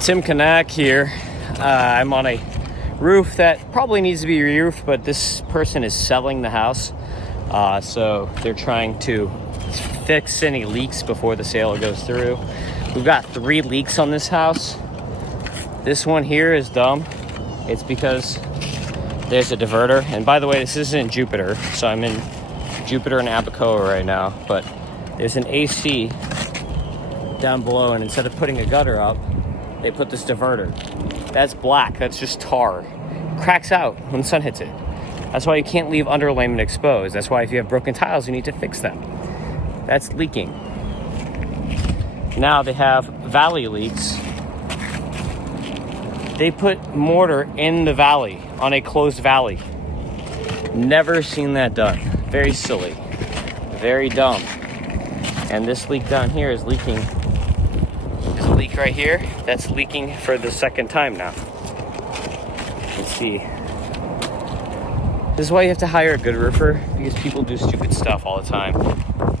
Tim Kanak here. I'm on a roof that probably needs to be re-roofed, but this person is selling the house. So they're trying to fix any leaks before the sale goes through. We've got 3 leaks on this house. This one here is dumb. It's because there's a diverter. And by the way, this isn't Jupiter. So I'm in Jupiter and Abacoa right now, but there's an AC down below, and instead of putting a gutter up, they put this diverter. That's black. That's just tar. Cracks out when the sun hits it. That's why you can't leave underlayment exposed. That's why if you have broken tiles, you need to fix them. That's leaking. Now they have valley leaks. They put mortar in the valley, on a closed valley. Never seen that done. Very silly. Very dumb. And this leak down here is leaking. There's a leak right here that's leaking for the second time now. Let's see. This is why you have to hire a good roofer, because people do stupid stuff all the time.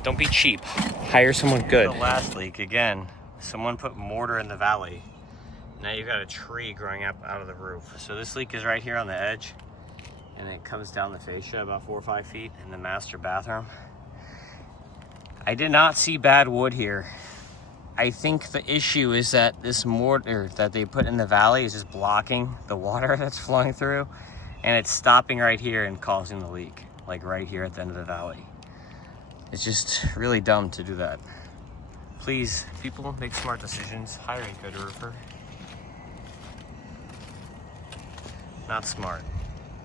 Don't be cheap. Hire someone good. The last leak, again, someone put mortar in the valley. Now you've got a tree growing up out of the roof. So this leak is right here on the edge, and it comes down the fascia about 4 or 5 feet in the master bathroom. I did not see bad wood here. I think the issue is that this mortar that they put in the valley is just blocking the water that's flowing through, and it's stopping right here and causing the leak, like right here at the end of the valley. It's just really dumb to do that. Please, people, make smart decisions. Hire a good roofer. Not smart.